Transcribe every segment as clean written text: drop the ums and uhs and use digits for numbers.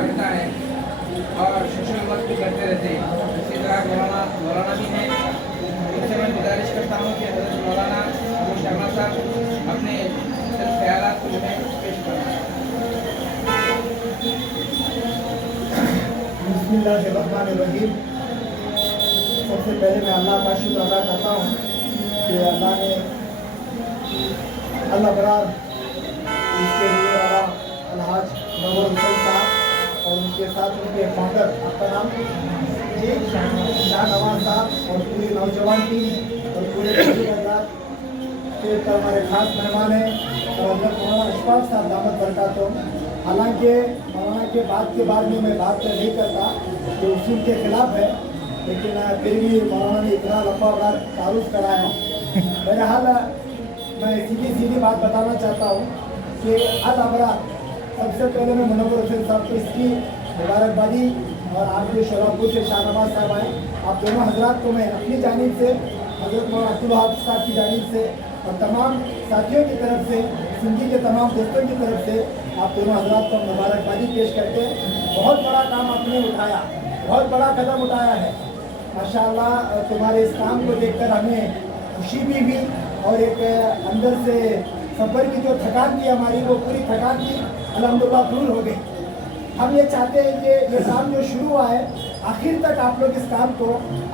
रहता है और सोशल वर्क भी करते रहते हैं। इसी तरह मौलाना भी हैं। उनसे मैं गुजारिश करता हूँ कि हज़रत मौलाना अबू शमा साहब अपने ख्यालात को मुझे पेश करें। बिस्मिल्लाहिर्रहमानिर्रहीम। सबसे पहले मैं अल्लाह का शुक्र अदा करता हूँ कि अल्लाह ने अल्लाह बरार इसके लिए वाला अलहाज नवर हुसैन साहब और उनके साथ उनके फाउंडर आपका नाम जी शाह नवाज साहब और पूरी नौजवान टीम और पूरे के हमारे खास मेहमान हैं और हज़रत मौलाना अशफाक साहब दामद बरकातुहू। हालांकि मौलाना के बात के बारे में मैं बात नहीं करता जो उसूल के खिलाफ है, लेकिन फिर भी मौलाना ने इतना लंबा बड़ा तारुफ कराया। बहरहाल मैं सीधी बात बताना चाहता हूँ कि अल अबरार सबसे पहले मैं मुनव्वर हुसैन साहब को इसकी मुबारकबादी और आपके शोलापुर से शाह नवाज साहब आए, आप दोनों हजरात को मैं अपनी जानिब से, हज़रत मौलाना अब्दुल वहाब साहब की जानिब से और तमाम साथियों की तरफ से, सिंधी के तमाम दोस्तों की तरफ से आप दोनों हजरात को मुबारकबादी पेश करते हैं। बहुत बड़ा काम आपने उठाया, बहुत बड़ा कदम उठाया है माशाअल्लाह। तुम्हारे इस काम को देखकर हमें खुशी भी हुई और एक अंदर से सफ़र की जो थकान थी हमारी, वो पूरी थकान थी अल्हम्दुलिल्लाह दूर हो गई। हम ये चाहते हैं कि ये काम जो शुरू हुआ है आखिर तक आप लोग इस काम को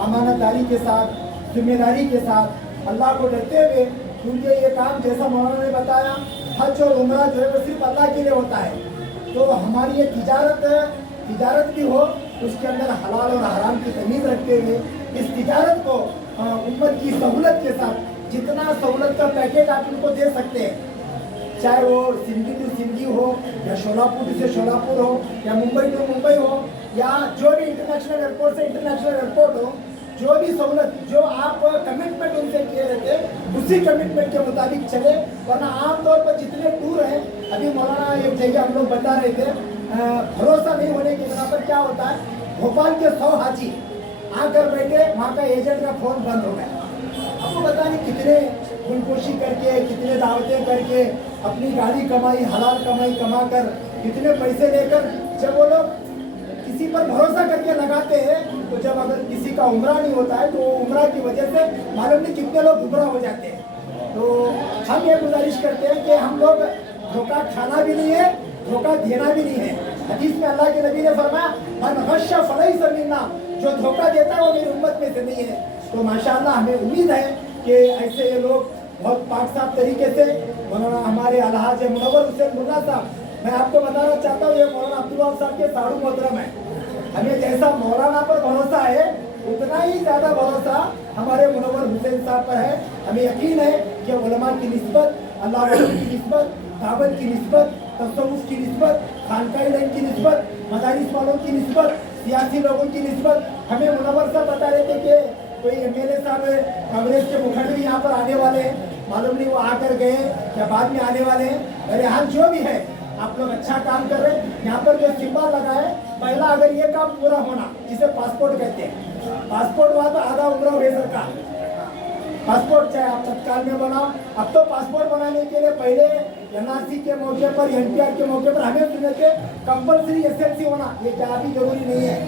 अमानतदारी के साथ, जिम्मेदारी के साथ, अल्लाह को डरते हुए, क्योंकि ये काम जैसा मौलाना ने बताया हज और उम्रा जो है वो सिर्फ अल्लाह के लिए होता है। तो हमारी ये तिजारत भी हो, उसके अंदर हलाल और हराम की तमीज़ रखते हुए इस तिजारत को उम्मत की सहूलत के साथ जितना सहूलत का पैकेज आप उनको दे सकते हैं, चाहे वो सिंधी टू सिंधी हो या शोलापुर से शोलापुर हो या मुंबई टू मुंबई हो या जो भी इंटरनेशनल एयरपोर्ट से इंटरनेशनल एयरपोर्ट हो, जो भी सहूलत जो आप कमिटमेंट उनसे किए रहते उसी कमिटमेंट के मुताबिक चले। वरना आमतौर पर जितने टूर हैं, अभी मौलाना एक जगह हम लोग बता रहे थे, भरोसा नहीं होने की बिना पर क्या होता है, भोपाल के 100 हाजी आकर बैठे, वहाँ का एजेंट का फ़ोन बंद हो गया। आपको पता नहीं कितने गुलकोशी करके, कितने दावतें करके, अपनी गाड़ी कमाई, हलाल कमाई कमा कर, कितने पैसे लेकर जब वो लोग किसी पर भरोसा करके लगाते हैं, तो जब अगर किसी का उम्रा नहीं होता है तो वो उम्रा की वजह से मालूम नहीं कितने लोग गुमराह हो जाते हैं। तो हम ये गुजारिश करते हैं कि हम लोग धोखा खाना भी नहीं है, धोखा देना भी नहीं है। हदीस में अल्लाह के नबी ने फरमाया, मन गश्शा फलैसा मिन्ना, जो धोखा देता है वो मेरी उम्मत में से नहीं है। तो माशाअल्लाह हमें उम्मीद है कि ऐसे ये लोग बहुत पाक साफ तरीके से, मौलाना हमारे अलहाज मुनव्वर हुसैन मुल्ला साहब, मैं आपको बताना चाहता हूँ ये मौलाना अब्दुल वहाब साहब के साड़ू मोहतरम है। हमें जैसा मौलाना पर भरोसा है उतना ही ज़्यादा भरोसा हमारे मुनव्वर हुसैन साहब पर है। हमें यकीन है कि उलमा की निस्बत, अल्लाह वालों की निस्बत, दावत की निस्बत, तसव्वुफ की निस्बत, खानकाही लाइन की निस्बत, मदारिस वालों की निस्बत, सियासी लोगों की निस्बत, हमें मुनव्वर साहब बता रहे थे कि कोई एमएलए साहब कांग्रेस के मुखर्जी यहाँ पर आने वाले हैं, मालूम नहीं वो आकर गए या बाद में आने वाले हैं। बहरहाल जो भी है आप लोग अच्छा काम कर रहे हैं। यहाँ पर जो सिंबल लगा है, पहला अगर ये काम पूरा होना, जिसे पासपोर्ट कहते हैं, पासपोर्ट हुआ तो आधा उम्र हो का पासपोर्ट चाहे आप तत्काल में बनाओ। अब तो पासपोर्ट बनाने के लिए पहले एनआरसी के मौके पर, एनपीआर के मौके पर हमें सुने थे कंपल्सरी एसएलसी होना। ये क्या भी जरूरी नहीं है,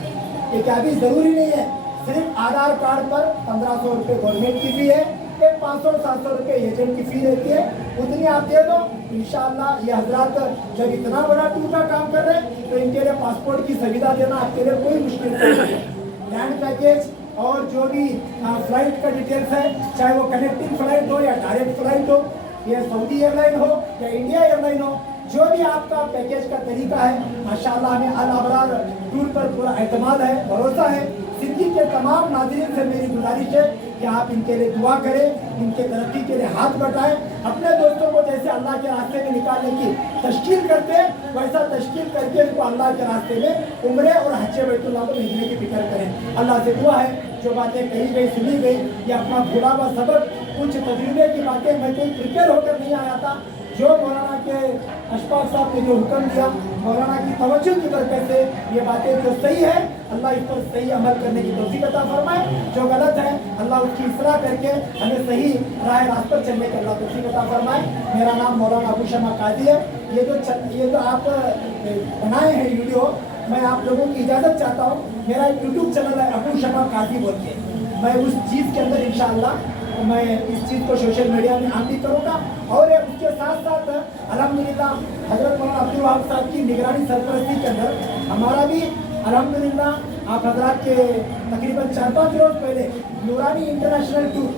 ये क्या भी जरूरी नहीं है। सिर्फ आधार कार्ड पर 1500 रुपये गवर्नमेंट की फी है, एक 500-700 रुपये एजेंट की फी रहती है, उतनी आप दे दो। इंशाअल्लाह ये हजरात जब इतना बड़ा टूर का काम कर रहे हैं तो इनके लिए पासपोर्ट की सुविधा देना आपके लिए कोई मुश्किल नहीं है। लैंड पैकेज और जो भी फ्लाइट का डिटेल्स है, चाहे वो कनेक्टिंग फ्लाइट हो या डायरेक्ट फ्लाइट हो, या सऊदी एयरलाइन हो या इंडिया एयरलाइन हो, जो भी आपका पैकेज का तरीका है, माशाअल्लाह हमें अल अबरार टूर पर पूरा एतमाद है, भरोसा है। सिंधी के तमाम नाज़रीन से मेरी गुजारिश है कि आप इनके लिए दुआ करें, इनके तरक्की के लिए हाथ बटाएं। अपने दोस्तों को जैसे अल्लाह के रास्ते में निकालने की तश्कील करते हैं, वैसा तश्कील करके इनको अल्लाह के रास्ते में उम्रे और हज बैतुल्लाह को भेजने की फिक्र करें। अल्लाह से दुआ है जो बातें कही गई, सुनी गई, या अपना भूला हुआ सबक, कुछ तजुर्बे की बातें, मैं कोई प्रिपेयर होकर नहीं आया था। जो मौलाना के अशफाक साहब ने जो हुक्म दिया, मौलाना की तवज्जो की बरकत से ये बातें जो सही है, अल्लाह इस पर सही अमल करने की तौफीक अता फरमाए। जो गलत है अल्लाह उसकी इस्लाह करके हमें सही राह रास्त पर चलने की अल्लाह तौफीक अता फरमाए। मेरा नाम मौलाना अबू शमा कादी है। ये जो आप बनाए हैं वीडियो, मैं आप लोगों की इजाज़त चाहता हूँ। मेरा एक यूट्यूब चैनल है अबू शमा काजी बोल के, मैं उस चीज़ के अंदर इंशाअल्लाह मैं इस चीज़ को सोशल मीडिया में आम भी करूँगा। और उसके साथ साथ अल्हम्दुलिल्लाह हज़रत मौलाना अब्दुल वहाब साहब की निगरानी सरपरस्ती के अंदर हमारा भी अल्हम्दुलिल्लाह आप हज़रात के तकरीबन 4-5 रोज़ पहले नूरानी इंटरनेशनल टूर,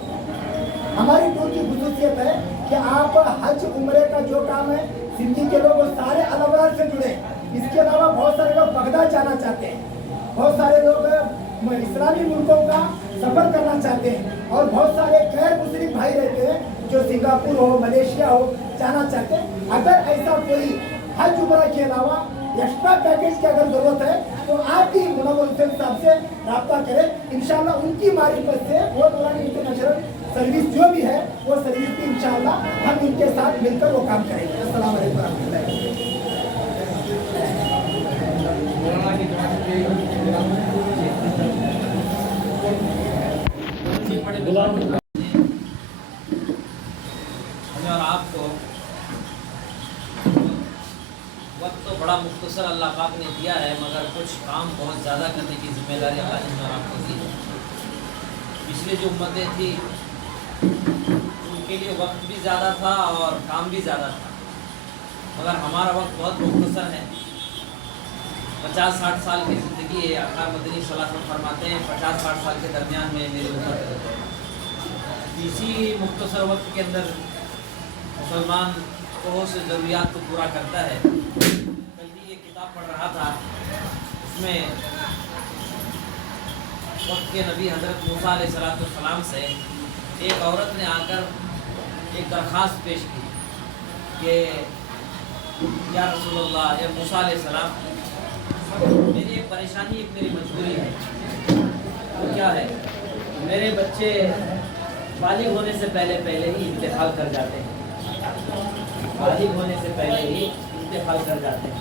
हमारी टूर की खुसूसियत है कि आप हज उम्रे का जो काम है सिंधी के लोग सारे अलग से जुड़े। इसके अलावा बहुत सारे लोग बगदाद जाना चाहते हैं, बहुत सारे लोग इस्लामी मुल्कों का सफर करना चाहते हैं, और बहुत सारे गैर मुस्लिम भाई रहते हैं जो सिंगापुर हो, मलेशिया हो जाना चाहते हैं। अगर ऐसा कोई हज उम्रा के अलावा एक्स्ट्रा पैकेज की अगर जरूरत है तो आप भी मुनव्वर हुसैन साहब से रब्ता करें। इंशाल्लाह उनकी मारिफत से वो नूरानी इंटरनेशनल सर्विस जो भी है वो सर्विस भी इंशाल्लाह हम इनके साथ मिलकर वो काम करेंगे। अस्सलाम वालेकुम रहमतुल्लाहि। मौलाना की तरफ हमें और आपको वक्त तो बड़ा मुख्तसर अल्लाह पाक ने दिया है, मगर कुछ काम बहुत ज़्यादा करने की जिम्मेदारी अल्लाह ने और आपको दी है। पिछली जो उम्मतें थी उनके लिए वक्त भी ज़्यादा था और काम भी ज़्यादा था, मगर हमारा वक्त बहुत मुख्तसर है। 50-60 साल की ज़िंदगी है। आका मदनी सल्लल्लाहु अलैहि वसल्लम फरमाते हैं 50-60 साल के दरमियान में मेरी उम्मत, इसी मुख्तसर वक्त के अंदर मुसलमान बहुत से ज़रूरियात को पूरा करता है। कल भी ये किताब पढ़ रहा था, उसमें वक्त के नबी हज़रत मूसा अलैहिस्सलाम से एक औरत ने आकर एक दरख्वास्त पेश की कि या रसूलल्लाह, या मूसा अलैहिस्सलाम, मेरी एक परेशानी, एक मेरी मजबूरी है। वो क्या है? मेरे बच्चे बालिग होने से पहले ही इंतकाल कर जाते हैं, बालिग होने से पहले ही इंतकाल कर जाते हैं।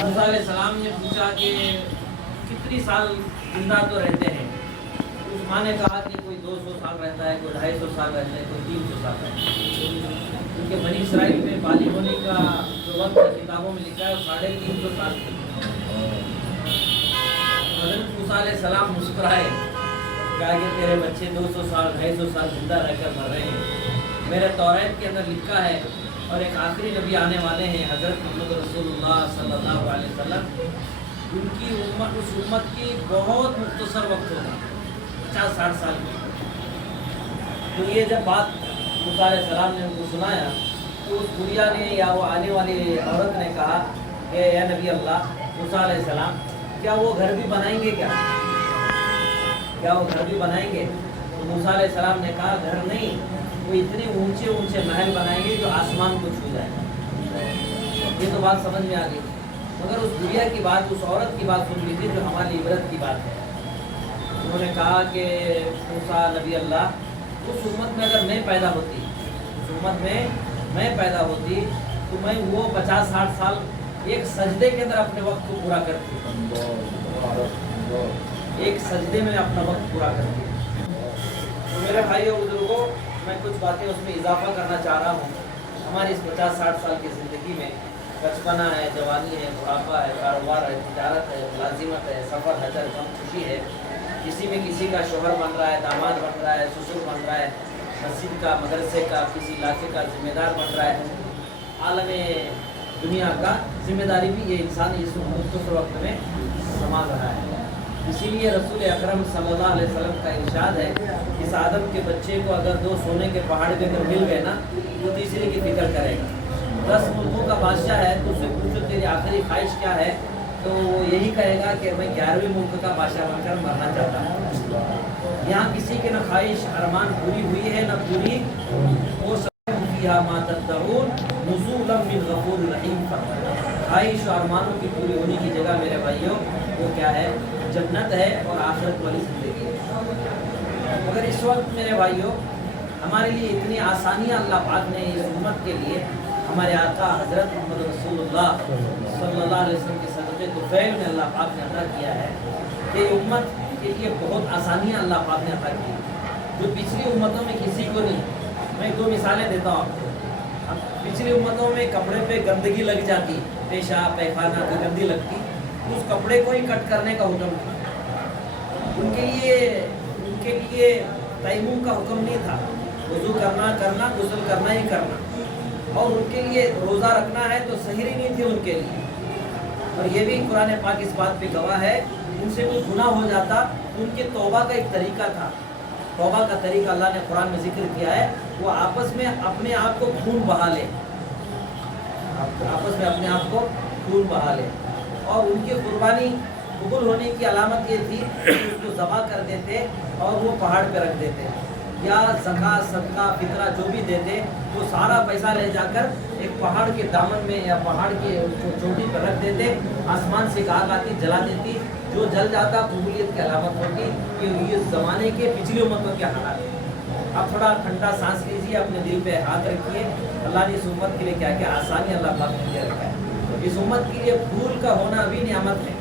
मूसा अलैहिस्सलाम ने पूछा कि कितनी साल जिंदा तो रहते हैं? उस माँ ने कहा कि कोई 200 साल रहता है, कोई 250 साल रहता है, कोई 300 साल रहता है। क्योंकि बनी इसराइल में बालिग होने का जो वक्त किताबों में लिखा है वो 350 साल। हज़रत मूसा अलैहिस्सलाम मुस्कुराए, कहा कि तेरे बच्चे 200 साल 250 साल जिंदा रहकर मर रहे हैं। मेरे तौरात के अंदर लिखा है, और एक आखिरी नबी आने वाले हैं हज़रत मोहम्मद रसूलुल्लाह सल्लल्लाहु अलैहि वसल्लम, उनकी उम्मत, उस उम्मत की बहुत मुख्तसर वक्त होगा, 50-60 साल की। तो ये जब बात मूसा अलैहिस्सलाम ने उनको सुनाया तो उस बुढ़िया ने या वो आने वाली औरत ने कहा कि या नबी अल्लाह, मूसा अलैहिस्सलाम, क्या वो घर भी बनाएंगे? क्या वो घर भी बनाएंगे? तो मूसा अलैहिस्सलाम ने कहा घर नहीं, वो इतने ऊंचे ऊंचे महल बनाएंगे जो आसमान को छू जाए। ये तो बात समझ में आ गई, मगर उस बुढ़िया की बात, उस औरत की बात सुन लीजिए जो हमारी इबरत की बात है। उन्होंने कहा कि मूसा नबी अल्लाह, उस उम्मत में अगर मैं पैदा होती, उस उम्मत में मैं पैदा होती तो मैं वो 50-60 साल एक सजदे के अंदर अपने वक्त को पूरा करती, एक सजदे में अपना वक्त पूरा करती। तो मेरे भाइयों बुजुर्गों, मैं कुछ बातें उसमें इजाफा करना चाह रहा हूँ। हमारी इस 50-60 साल की ज़िंदगी में बचपना है, जवानी है, बुढ़ापा है, कारोबार है, तिजारत है, मुलाजिमत है, सफ़र, हजर, गम, खुशी है। किसी में किसी का शोहर बन रहा है, दामाद बन रहा है, ससुर बन रहा है, मस्जिद का, मदरसे का, किसी इलाके का जिम्मेदार बन रहा है। आलम दुनिया का जिम्मेदारी भी ये इंसान इस मुख्तसर वक्त में संभाल रहा है। इसीलिए रसूल अकरम सल्लल्लाहु अलैहि वसल्लम का इरशाद है, इस आदम के बच्चे को अगर 2 सोने के पहाड़ भी अगर मिल गए ना, तो तीसरे की फिक्र करेगा। 10 मुल्कों का बादशाह है तो उससे पूछो तेरी आखिरी ख्वाहिश क्या है, तो वो यही कहेगा कि मैं 11वें मुल्क का बादशाह बनकर मरना चाहता हूँ। यहाँ किसी की न ख्वाहिश अरमान पूरी हुई है न पूरी हो सकती। ख्वाहिश और अरमानों की पूरी होने की जगह मेरे भाइयों वो क्या है? जन्नत है और आखिरत वाली ज़िंदगी है। मगर इस वक्त मेरे भाइयों हमारे लिए इतनी आसानियाँ अल्लाह पाक ने इस उम्मत के लिए हमारे आका हज़रत मोहम्मद रसूलुल्लाह सल्लल्लाहु अलैहि वसल्लम के सदक़े तुफ़ैल में अल्लाह पाक ने अता किया है कि उम्मत के लिए बहुत आसानियाँ अल्लाह पाक ने अता की जो पिछली उम्मतों में किसी को नहीं। मैं 2 मिसालें देता हूँ आपको। पिछली उम्मतों में कपड़े पे गंदगी लग जाती, पेशाब पैखाना की गंदी लगती, उस कपड़े को ही कट करने का हुक्म था। उनके लिए तयम्मुम का हुक्म नहीं था, वज़ू करना गुस्ल करना ही करना, और उनके लिए रोज़ा रखना है तो सहरी नहीं थी उनके लिए। और ये भी कुरान पाक इस बात पे गवाह है, उनसे कोई गुनाह हो जाता उनके तौबा का एक तरीका था। तौबा का तरीका अल्लाह ने कुरान में जिक्र किया है, वो आपस में अपने आप को खून बहा ले, आपस में अपने आप को खून बहा ले। और उनकी कुर्बानी कबूल होने की अलामत ये थी कि उसको ज़बह कर देते और वो पहाड़ पे रख देते, या ज़कात सदका फितरा जो भी देते वो सारा पैसा ले जाकर एक पहाड़ के दामन में या पहाड़ के चोटी पर रख देते। आसमान से आग आती, जला देती, जो जल जाता कबूलियत की अलामत होती कि ये ज़माने के पिछली उम्मतों के हालात हैं। आप थोड़ा ठंडा सांस लीजिए, अपने दिल पे हाथ रखिए, अल्लाह ने इस उम्मत के लिए क्या क्या आसानी अल्लाह पाक ने दे रखा है। इस उम्मत के लिए भूल का होना भी नियामत है।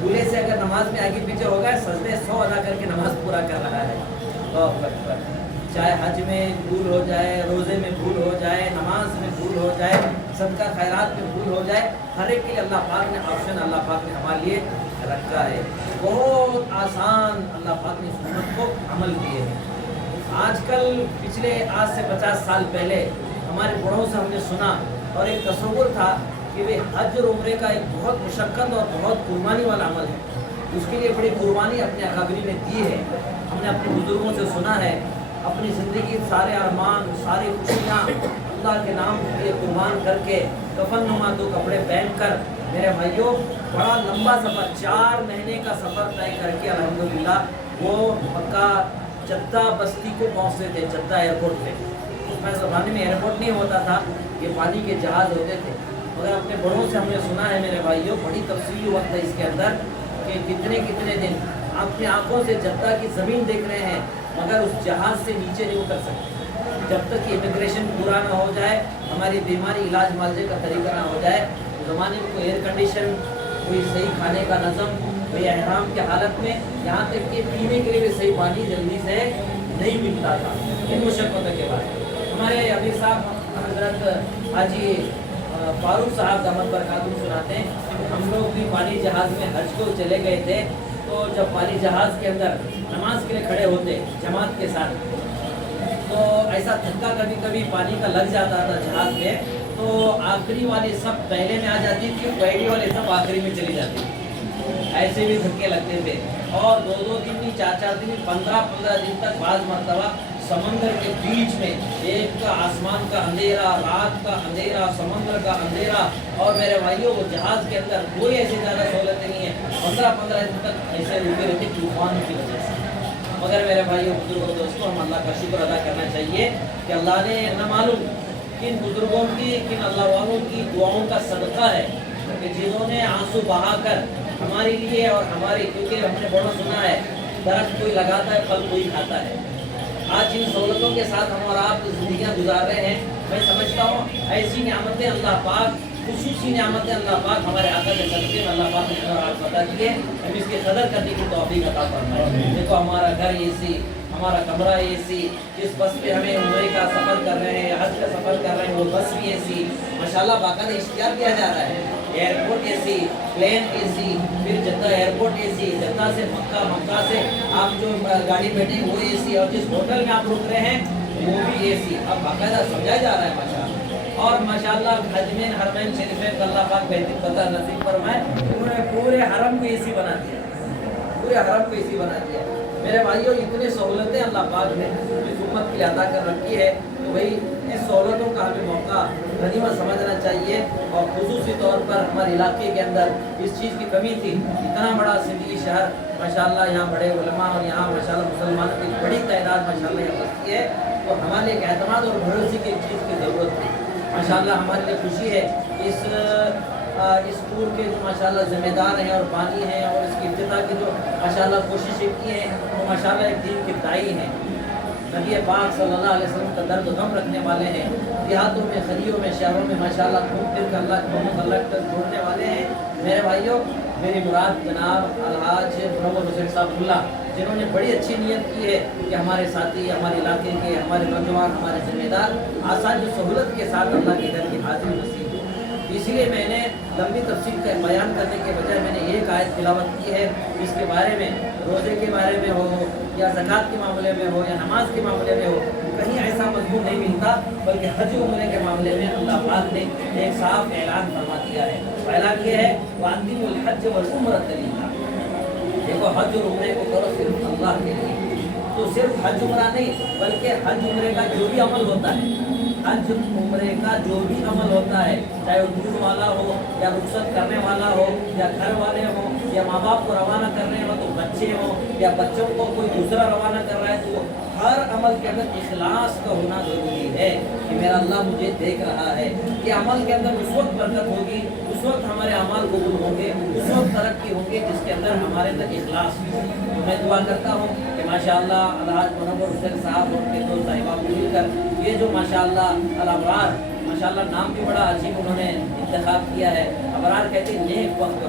भूले से अगर नमाज में आगे पीछे हो गए, सजदे 100 अदा करके नमाज पूरा कर रहा है। चाहे हज में भूल हो जाए, रोज़े में भूल हो जाए, नमाज में भूल हो जाए, सदका खैरात में भूल हो जाए, हर एक के लिए अल्लाह पाक ने ऑप्शन अल्लाह पाक ने हमारे लिए रखा है। बहुत आसान अल्लाह पाक ने इस उम्मत को अमल किए हैं। आजकल पिछले आज से 50 साल पहले हमारे बड़ों से हमने सुना और एक तस्वुर था कि वे हज और उम्रे का एक बहुत मुशक्क़त और बहुत कुर्बानी वाला अमल है, उसके लिए बड़ी कुर्बानी अपने अकाबरी ने दी है। हमने अपने बुजुर्गों से सुना है, अपनी ज़िंदगी सारे अरमान सारी खुशियाँ अल्लाह के नाम के लिए कुर्बान करके कफन नुमा दो कपड़े पहनकर, मेरे भाइयों बड़ा लंबा सफ़र 4 महीने का सफ़र तय करके अल्हम्दुलिल्लाह वो मक्का जद्दा बस्ती को पहुँचते थे, जद्दा एयरपोर्ट पे। उसमें ज़माने में एयरपोर्ट नहीं होता था, ये पानी के जहाज़ होते थे। मगर अपने बड़ों से हमने सुना है मेरे भाइयों, बड़ी तफसीली वक्त है इसके अंदर कि कितने कितने दिन अपनी आंखों से जद्दा की ज़मीन देख रहे हैं, मगर उस जहाज़ से नीचे नहीं उतर सकते जब तक कि इमिग्रेशन पूरा ना हो जाए, हमारी बीमारी इलाज मालजे का तरीका ना हो जाए। ज़माने में कोई एयर कंडीशन, कोई सही खाने का नज़म, कोई एहराम की हालत में, यहाँ तक कि पीने के लिए भी सही पानी जल्दी से नहीं मिलता था। इन मुशक्क़तों के बाद हमारे अभी साहब हज़रत हाजी फारूक साहब दामद बरकातुहू सुनाते हैं, हम लोग भी पानी जहाज़ में हज को चले गए थे। तो जब पानी जहाज़ के अंदर नमाज के लिए खड़े होते जमात के साथ, तो ऐसा धक्का कभी कभी पानी का लग जाता था जहाज़ में, तो आखिरी वाली सब पहले में आ जाती थी, पहली वाली सब आखिरी में चली जाती थी। ऐसे भी धक्के लगते थे और 2-2 दिन नहीं, 4-4 दिन, 15-15 दिन तक बाद मरतबा समंदर के बीच में एक का आसमान का अंधेरा, रात का अंधेरा, समंदर का अंधेरा, और मेरे भाइयों वो जहाज़ के अंदर कोई ऐसी ज़्यादा सहूलतें नहीं है। 15-15 दिन तक ऐसे रुके रहते तूफान की वजह से। मगर मेरे भाइयों बुजुर्गों दोस्तों, हम अल्लाह का शुक्र अदा करना चाहिए कि अल्लाह ने न मालूम किन बुजुर्गों की, किन अल्लाह वालों की दुआओं का सदका है कि जिन्होंने आंसू बहाकर हमारे लिए और हमारी, क्योंकि हमने बड़ा सुना है दरख्त कोई लगाता है फल कोई खाता है। आज जिन सहूलतों के साथ हम और आप ज़िंदगियाँ गुजार रहे हैं, मैं समझता हूँ ऐसी नियामतें अल्लाह पाक, खुसूसी नियामतें अल्लाह पाक हमारे आका के सदक़े में अल्लाह पाक ने आप बता दिए, हम इसकी कदर करने की तौफीक अता फरमाए। देखो हमारा घर एसी, हमारा कमरा एसी, जिस बस पे हमें उम्रे का सफ़र कर रहे हैं, हज का सफ़र कर रहे हैं, वो बस भी एसी, माशाल्लाह बाकायदा इश्तिहार किया जा रहा है। एयरपोर्ट एसी, प्लेन एसी, फिर जद्दा एयरपोर्ट एसी, जद्दा से मक्का, मक्का से आप जो गाड़ी बैठे वो एसी, और जिस होटल में आप रुक रहे हैं वो भी एसी। अब बाकायदा समझाया जा रहा है माशाल्लाह। और माशाल्लाह हजमैन हरमैन शरीफैन का अल्लाह पाक बेहतरीन पता नसीब फरमाए, उन्होंने पूरे हरम को एसी बना दिया, पूरे हरम को एसी बना दिया। मेरे भाइयों इतनी सहूलतें अल्लाह पाक ने इस उम्मत के लिए अदा कर रखी है, तो भाई इस सहूलतों का हमें मौका गनीमत समझना चाहिए। और खुसूसी तौर पर हमारे इलाके के अंदर इस चीज़ की कमी थी, इतना बड़ा सिंदगी शहर माशाल्लाह, यहाँ बड़े उलमा और यहाँ माशाल्लाह मुसलमानों की बड़ी तादाद माशाल्लाह यहाँ बसती है, तो हमारे एक एतमाद और भरोसे की एक चीज़ की ज़रूरत थी। माशाल्लाह हमारे लिए खुशी है इस टूर के जो माशाल्लाह ज़िम्मेदार हैं और बानी हैं और इसकी इब्तिदा की जो माशाल्लाह कोशिशें की हैं, वो माशाल्लाह एक दीन के दाई हैं, नबी पाक सल्लल्लाहु अलैहि वसल्लम का दर्द गम रखने वाले हैं, देहातों में, गलियों में, शहरों में माशाल्लाह घूम फिर कर अल्लाह तक जोड़ने वाले हैं। मेरे भाइयों, मेरी मुराद जनाब अलहाज मुनव्वर हुसैन साहब, जिन्होंने बड़ी अच्छी नीयत की है कि हमारे साथी, हमारे इलाके के, हमारे नौजवान, हमारे ज़िम्मेदार आसान जो सहूलत के साथ अल्लाह के घर की हाजिरी नसीब। इस اسی لیے میں نے لمبی تفصیل کا بیان کرنے کے بجائے میں نے ایک آیت تلاوت کی ہے جس کے بارے میں روزے کے بارے میں ہو یا زکوٰۃ کے معاملے میں ہو یا نماز کے معاملے میں ہو کہیں ایسا مضمون نہیں ملتا، بلکہ حج عمرے کے معاملے میں اللہ پاک نے ایک صاف اعلان فرما دیا ہے۔ اعلان یہ ہے وَأَتِمُّوا الْحَجَّ وَالْعُمْرَةَ لِلَّهِ، دیکھو حج اور عمرے کو کرو صرف اللہ کے لیے۔ تو صرف حج عمرہ نہیں بلکہ حج عمرے کا جو بھی عمل ہوتا ہے، حج عمرے کا جو بھی عمل ہوتا ہے، چاہے وہ دور والا ہو یا رخصت کرنے والا ہو یا گھر والے ہوں یا ماں باپ کو روانہ کرنے ہو تو بچے ہوں یا بچوں کو کوئی دوسرا روانہ کر رہا ہے، تو ہر عمل کے اندر اخلاص کا ہونا ضروری ہے کہ میرا اللہ مجھے دیکھ رہا ہے۔ یہ عمل کے اندر اس وقت برکت ہوگی، اس وقت ہمارے اعمال قبول ہوں گے، اس وقت ترقی ہوں گے جس کے اندر ہمارے اندر اخلاص ہو۔ میں دعا کرتا ہوں کہ ماشاءاللہ الحاج منور حسین صاحب اور ان کے دو صاحبہ مل کر یہ جو ماشاءاللہ الابرار، ماشاءاللہ نام بھی بڑا عجیب انہوں نے انتخاب کیا ہے، ابرار کہتے ہیں نیک وقت،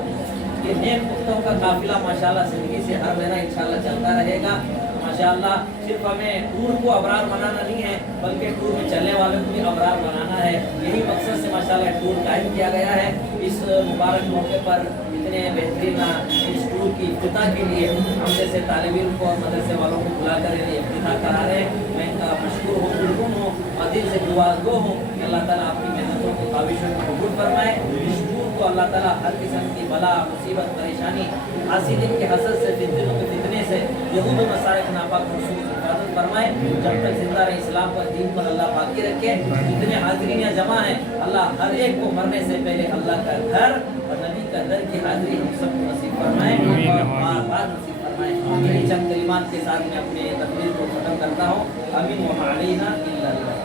یہ نیک وقتوں کا قافلہ ماشاءاللہ زندگی سے ہر مہینہ انشاءاللہ چلتا رہے گا۔ ماشاءاللہ صرف ہمیں ٹور کو ابرار بنانا نہیں ہے بلکہ ٹور میں چلنے والوں کو بھی ابرار بنانا ہے، یہی مقصد سے ماشاءاللہ ٹور قائم کیا گیا ہے۔ اس مبارک موقع پر اتنے بہترین اس ٹور کی افتتاح کے لیے ہم جیسے طالب علم کو اور مدرسے والوں کو بلا کر انہیں افتتاح کرا رہے ہیں، میں ان کا مشکور ہوں، ملزوم ہوں اور دل سے دعا گو ہوں کہ اللہ تعالیٰ آپ کی محنتوں کو کاوشوں کو قبول فرمائے۔ اس ٹور کو اللہ تعالیٰ ہر قسم کی بلا مصیبت پریشانی حاسدین کے حسد سے، فتنوں کے فتنے سے، یہود و نصارہ کے ناپاک منسوخ سے حفاظت فرمائے، جب تک زندہ رہے اسلام پر دین پر اللہ باقی رکھے۔ جتنے حاضرین یہاں جمع ہیں اللہ ہر ایک کو مرنے سے پہلے اللہ کا گھر اور نبی کا در کی حاضری ہم سب کو نصیب فرمائے اور بار بار نصیب فرمائے۔ یہی چند کلمات کے ساتھ میں اپنے تقریر کو ختم کرتا ہوں۔ آمین وما علینا الا اللہ۔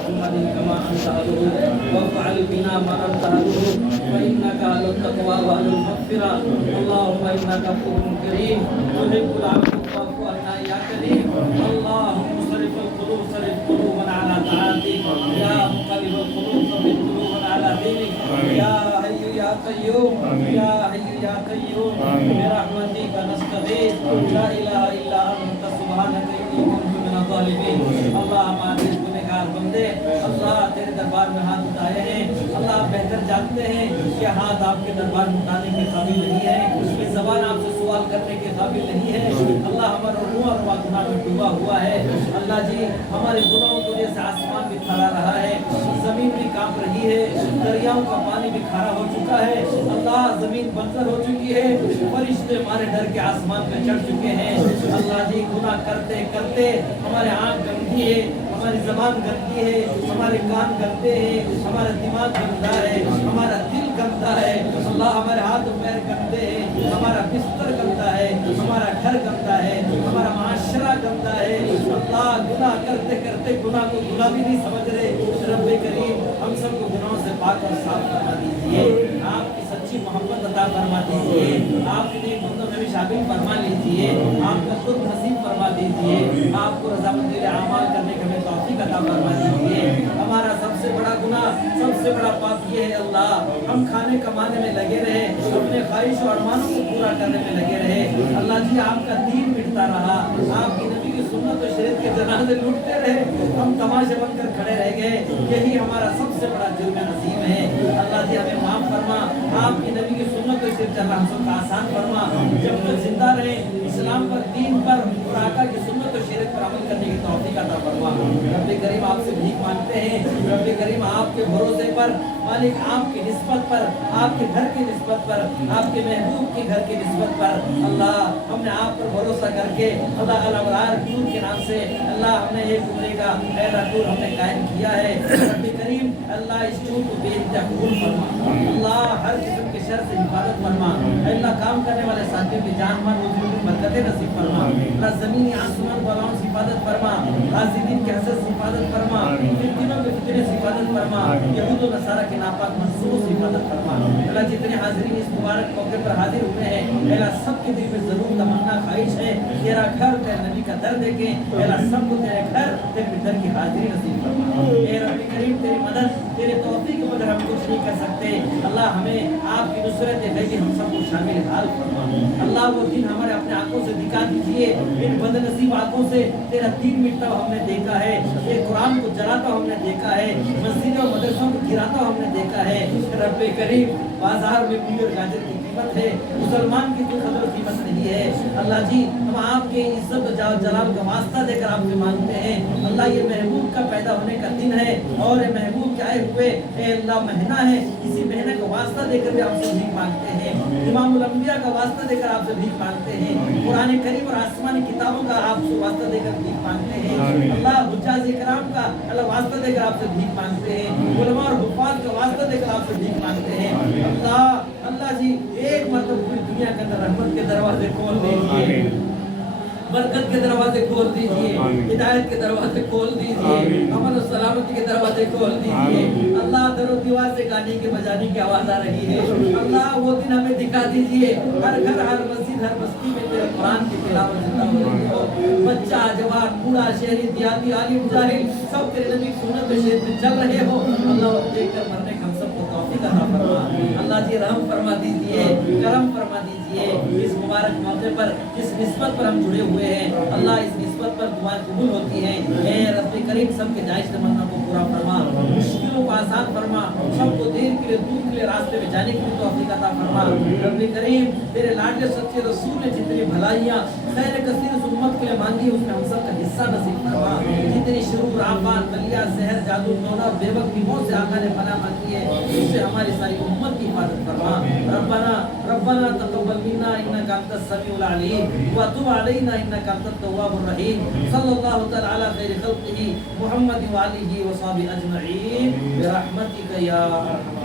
محمد كما أنت أهله وافعل بنا ما أنت أهله فإنك أهل التقوى وأهل المغفرة اللهم إنك عفو كريم تحب العفو فاعف عنا يا كريم اللهم صرف القلوب صرف قلوبنا على طاعتك يا مقلب القلوب ثبت قلوبنا على دينك يا حي يا قيوم يا حي يا قيوم برحمتك نستغيث لا إله إلا أنت سبحانك إني كنت من الظالمين اللہ ہمارے گنہگار بندے اللہ تیرے دربار میں ہاتھ اٹھائے ہیں، اللہ بہتر جانتے ہیں کہ ہاتھ آپ کے دربار میں اٹھانے کے قابل نہیں ہے، یہ زبان آپ سے سوال کرنے کے قابل نہیں ہے، اللہ ہمارا روح اور گناہ میں ڈوبا ہوا ہے، اللہ جی ہمارے گناہوں کو جیسے آسمان بھی کھڑا رہا ہے، زمین بھی کانپ رہی ہے، دریاؤں کا پانی بھی کھارا ہو چکا ہے، اللہ زمین بنجر ہو چکی ہے، فرشتے ہمارے ڈر کے آسمان پہ چڑھ چکے ہیں، اللہ جی گناہ کرتے کرتے ہمارے آنکھ گندی ہے، ہماری زبان گندی ہے، ہمارے کان گندے ہیں، ہمارا دماغ گندا ہے، ہمارا دل گندا ہے، اللہ ہمارے ہاتھ و پیر گندے ہیں، ہمارا بستر گندا ہے، ہمارا گھر گندا ہے، ہمارا معاشرہ گندا ہے، اللہ گناہ کرتے کرتے گناہ کو گناہ بھی نہیں سمجھ رہے، رب کریم ہم سب کو گناہوں سے پاک اور صاف فرما دیجیے، آپ کی سچی محبت عطا فرما دیجیے، آپ کے نیک بندوں میں بھی شامل فرما لیجیے، آپ کا خود نصیب فرما دیجیے، آپ کو رضامندی اعمال کرنے کا ہمیں توفیق عطا فرما دیجیے۔ ہمارا سب سے بڑا گناہ، سب سے بڑا پاپ یہ ہے اللہ ہم کھانے کمانے میں لگے رہے، اپنے خواہش اور ارمانوں کو پورا کرنے میں لگے رہے، اللہ جی آپ کا دین مٹتا رہا، آپ کی نبی کی سنت و شریعت کے جنازے لوٹتے رہے، ہم تماشے بن کر کھڑے رہ گئے، یہی ہمارا سب سے بڑا جرم عظیم ہے، اللہ جی ہمیں معاف فرما، آپ کی نبی کی سنت و شریعت چلنا ہم سب کا آسان فرما، جب تک زندہ رہے اسلام پر، دین پر اور آقا کی سنت و شریعت پر عمل کرنے کی توفیق عطا فرما۔ رب کریم آپ سے بھیک مانگتے ہیں، رب کریم آپ کے بھروسے پر، مالک آپ کی نسبت پر، آپ کے گھر کی نسبت پر، آپ کے محبوب کے گھر کی نسبت پر، اللہ ہم نے آپ پر بھروسہ کر کے اللہ الابرار ٹور کے نام سے اللہ ہم نے ایک عمرے کا پہلا ٹور ہم نے قائم کیا ہے، رب کریم اللہ اس ٹور کو بے انتہا قبول فرما، اللہ ہر قسم کے شر سے حفاظت فرما، اللہ کام کرنے والے ساتھیوں کی جان مال روزی میں برکتیں نصیب فرما، اللہ زمینی آسمان والوں سے حفاظت فرما، حاسدین کے حسد سے حفاظت فرما، فتنوں کے فتنے سے حفاظت فرما، یہود و نصارہ کے ناپاک منصوبوں سے حفاظت فرما، اللہ جتنے حاضرین اس مبارک موقع پر حاضر ہوئے ہیں اللہ سب کے دل میں ضرور تمنا خواہش ہے تیرا گھر تیرے نبی کا در دیکھیں، اللہ سب کو تیرے گھر تیرے در کی حاضری نصیب فرما، اے رب کریم کریم تیری مدد تیرے توفیق کے بغیر ہم کچھ نہیں کر سکتے. اللہ ہمیں آپ کی نصرت ہے کہ ہم سب کو شامل حال فرما. اللہ وہ دن ہمارے اپنے آنکھوں سے دکھا دیجیے. ان بد نصیب آنکھوں سے تیرا دین مٹتا ہوا ہم نے دیکھا ہے, یہ قرآن کو جلاتا ہم نے دیکھا ہے, مسجدوں مدرسوں کو گراتا ہم نے دیکھا ہے. رب کریم بازار میں پیر اور گاجر کی قیمت ہے, مسلمان کی کوئی قدر و قیمت نہیں ہے. اللہ جی ہم آپ کے عزت و جلال کا واسطہ دے کر آپ سے مانگتے ہیں. اللہ یہ محبوب کا پیدا ہونے کا دن ہے اور یہ محبوب کے آئے ہوئے اے اللہ مہینہ ہے, اسی مہینے کا واسطہ دے کر بھی آپ سے بھیک مانگتے ہیں. امام الانبیاء کا واسطہ دے کر آپ سے بھیک مانگتے ہیں. قرآن کریم اور آسمانی کتابوں کا آپ سے واسطہ دے کر بھیک مانگتے ہیں. اللہ حجاج کرام کا اللہ واسطہ دے کر آپ سے بھیک مانگتے ہیں. علماء اور حفاظ کا واسطہ دے کر آپ سے بھیک مانگتے ہیں. اللہ جی ایک مرتبہ پوری دنیا کے اندر رحمت کے دروازے کھول دیجیے, برکت کے دروازے کھول دیجیے, ہدایت کے دروازے کھول دیجیے, امن و سلامتی کے دروازے کھول دیجیے. اللہ در و دیوار سے گانے کے بجانے کی آواز آ رہی ہے. اللہ وہ دن ہمیں دکھا دیجیے, ہر گھر ہر مسجد ہر بستی میں تیرے قرآن کی تلاوت زندہ ہو رہی ہو. بچہ جوان بوڑھا شہری دیہاتی عالم جاہل سب تیرے نبی سنت و شریعت میں چل رہے ہو. اللہ دیکھ کر مرنے کا ہم سب کو توفیق عطا فرما. اللہ جی رحم فرما دیجیے, کرم فرما دیجیے. اس مبارک موقع پر جس نسبت پر ہم جڑے ہوئے ہیں اللہ اس نسبت پر دعائیں قبول ہوتی ہیں. اے رب کریم سب کے جائز تمنا کو پورا فرما, مشکلوں کو آسان فرما, سب کو دیر کے لیے دور کے لیے راستے میں جانے کی توفیق عطا فرما. رب کریم تیرے لاڈلے سچے رسول نے جتنی بھلائیاں خیر کثیر اس امت کے لیے مانگی اس میں ہم سب کا حصہ نصیب فرما. جتنی شرور آفات بلیا زہر جادو ٹونا بے وقتی موت سے آقا نے پناہ مانگی ہے اس سے ہماری ساری امت کی حفاظت فرما. ربنا تقبل منا انك انت السميع العليم وتب علينا انك انت التواب الرحيم. صلى الله تعالى على خير خلقه محمد وآله وصحبه اجمعين برحمتك يا ارحم